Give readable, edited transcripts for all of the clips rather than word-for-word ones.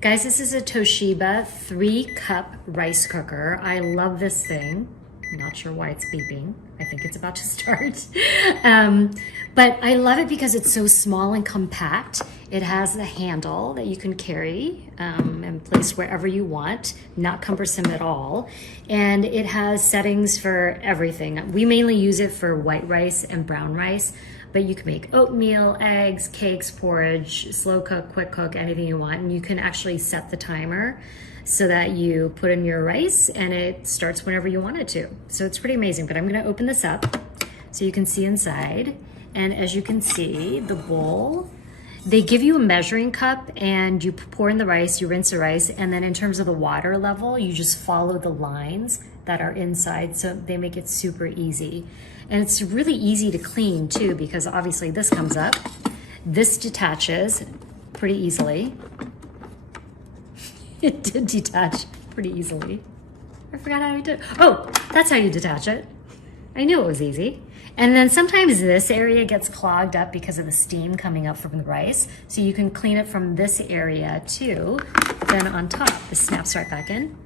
Guys, this is a Toshiba 3-cup rice cooker. I love this thing. I'm not sure why it's beeping. I think it's about to start. But I love it because it's so small and compact. It has a handle that you can carry and place wherever you want, not cumbersome at all. And it has settings for everything. We mainly use it for white rice and brown rice, but you can make oatmeal, eggs, cakes, porridge, slow cook, quick cook, anything you want. And you can actually set the timer so that you put in your rice and it starts whenever you want it to. So it's pretty amazing, but I'm gonna open this up so you can see inside. And as you can see, the bowl, they give you a measuring cup and you pour in the rice, you rinse the rice, and then in terms of the water level, you just follow the lines that are inside, so they make it super easy. And it's really easy to clean too, because obviously this comes up, this detaches pretty easily. It did detach pretty easily. I forgot how you did. Oh, that's how you detach it. I knew it was easy. And then sometimes this area gets clogged up because of the steam coming up from the rice. So you can clean it from this area too. Then on top, this snaps right back in.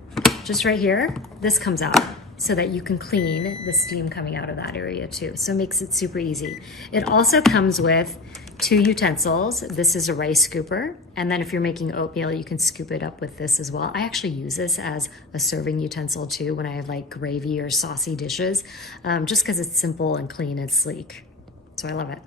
Just right here, this comes out so that you can clean the steam coming out of that area too. So it makes it super easy. It also comes with 2 utensils. This is a rice scooper. And then if you're making oatmeal, you can scoop it up with this as well. I actually use this as a serving utensil too when I have like gravy or saucy dishes, just because it's simple and clean and sleek. So I love it.